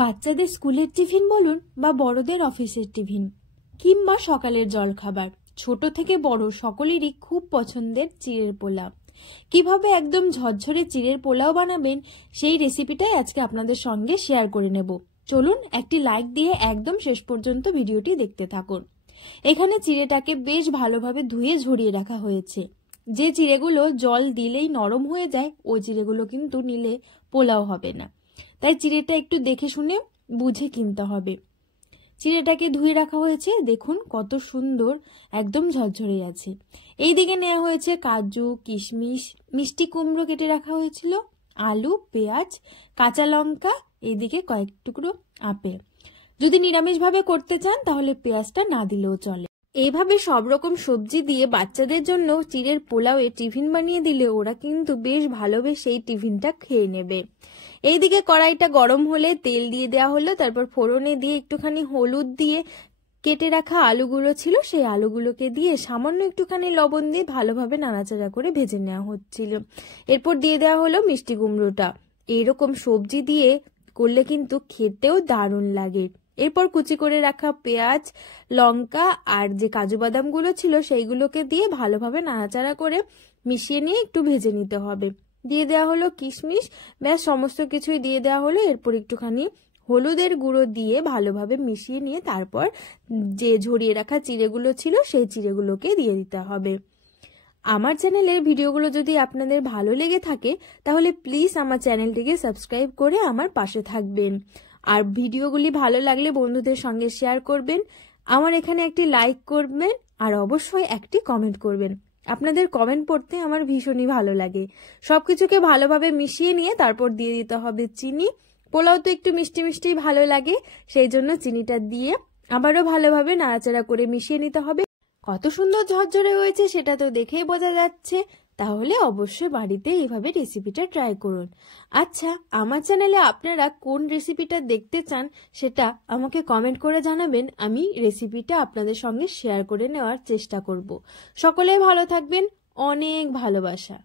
বাচ্চাদের স্কুলের টিফিন বলুন বা বড়দের অফিসের টিফিন কিংবা সকালের জলখাবার, ছোট থেকে বড় সকলেরই খুব পছন্দের চিড়ের পোলাও। কিভাবে একদম ঝরঝরে চিড়ের পোলাও বানাবেন সেই রেসিপিটাই আজকে আপনাদের সঙ্গে শেয়ার করে নেব। চলুন একটি লাইক দিয়ে একদম শেষ পর্যন্ত ভিডিওটি দেখতে থাকুন। এখানে চিড়েটাকে বেশ ভালোভাবে ধুয়ে ঝরিয়ে রাখা হয়েছে। যে চিড়েগুলো জল দিলেই নরম হয়ে যায় ওই চিড়েগুলো কিন্তু নিলে পোলাও হবে না, তাই চিড়েটা একটু দেখে শুনে বুঝে কিনতে হবে। চিড়েটাকে ধুয়ে রাখা হয়েছে, দেখুন কত সুন্দর একদম ঝরঝরে আছে। এইদিকে নেওয়া হয়েছে কাজু, কিশমিশ, মিষ্টি কুমড়ো কেটে রাখা হয়েছিল, আলু, পেঁয়াজ, কাঁচা লঙ্কা, এইদিকে কয়েক টুকরো আপেল। যদি নিরামিষভাবে করতে চান তাহলে পেঁয়াজটা না দিলেও চলে। এইভাবে সব রকম সবজি দিয়ে বাচ্চাদের জন্য চিড়ের পোলাওয়ে টিফিন বানিয়ে দিলে ওরা কিন্তু বেশ ভালোবেসে এই টিফিনটা খেয়ে নেবে। এইদিকে কড়াইটা গরম হলে তেল দিয়ে দেওয়া হলো, তারপর ফোড়নে দিয়ে একটুখানি হলুদ দিয়ে কেটে রাখা আলুগুলো ছিল সেই আলুগুলোকে দিয়ে সামান্য একটুখানি লবণ দিয়ে ভালোভাবে নাড়াচাড়া করে ভেজে নেওয়া হচ্ছিল। এরপর দিয়ে দেওয়া হলো মিষ্টি কুমড়োটা। এইরকম সবজি দিয়ে করলে কিন্তু খেতেও দারুণ লাগে। এরপর কুচি করে রাখা পেঁয়াজ, লঙ্কা আর যে কাজু বাদামগুলো ছিল সেইগুলোকে দিয়ে ভালোভাবে নাড়াচাড়া করে মিশিয়ে নিয়ে একটু ভেজে নিতে হবে। দিয়ে দেওয়া হলো কিশমিশ, ব্যাস সমস্ত কিছুই দিয়ে দেওয়া হলো। এরপর একটুখানি হলুদের গুঁড়ো দিয়ে ভালোভাবে মিশিয়ে নিয়ে তারপর যে ঝরিয়ে রাখা চিড়েগুলো ছিল সেই চিড়েগুলোকে দিয়ে দিতে হবে। আমার চ্যানেলের ভিডিওগুলো যদি আপনাদের ভালো লেগে থাকে তাহলে প্লিজ আমার চ্যানেলটিকে সাবস্ক্রাইব করে আমার পাশে থাকবেন। আর ভিডিওগুলি ভালো লাগলে বন্ধুদের সঙ্গে শেয়ার করবেন, আমার এখানে একটি লাইক করবেন আর অবশ্যই একটি কমেন্ট করবেন। আপনাদের কমেন্ট পড়তে আমার ভীষণই ভালো লাগে। সবকিছুকে ভালোভাবে মিশিয়ে নিয়ে তারপর দিয়ে দিতে হবে চিনি। পোলাও তো একটু মিষ্টি মিষ্টি ভালো লাগে, সেই জন্য চিনিটা দিয়ে আবারও ভালোভাবে নাড়াচাড়া করে মিশিয়ে নিতে হবে। কত সুন্দর ঝরঝরে হয়েছে সেটা তো দেখেই বোঝা যাচ্ছে। তাহলে অবশ্যই বাড়িতে এইভাবে রেসিপিটা ট্রাই করুন। আচ্ছা, আমার চ্যানেলে আপনারা কোন রেসিপিটা দেখতে চান সেটা আমাকে কমেন্ট করে জানাবেন। আমি রেসিপিটা আপনাদের সঙ্গে শেয়ার করে নেওয়ার চেষ্টা করব। সকলে ভালো থাকবেন, অনেক ভালোবাসা।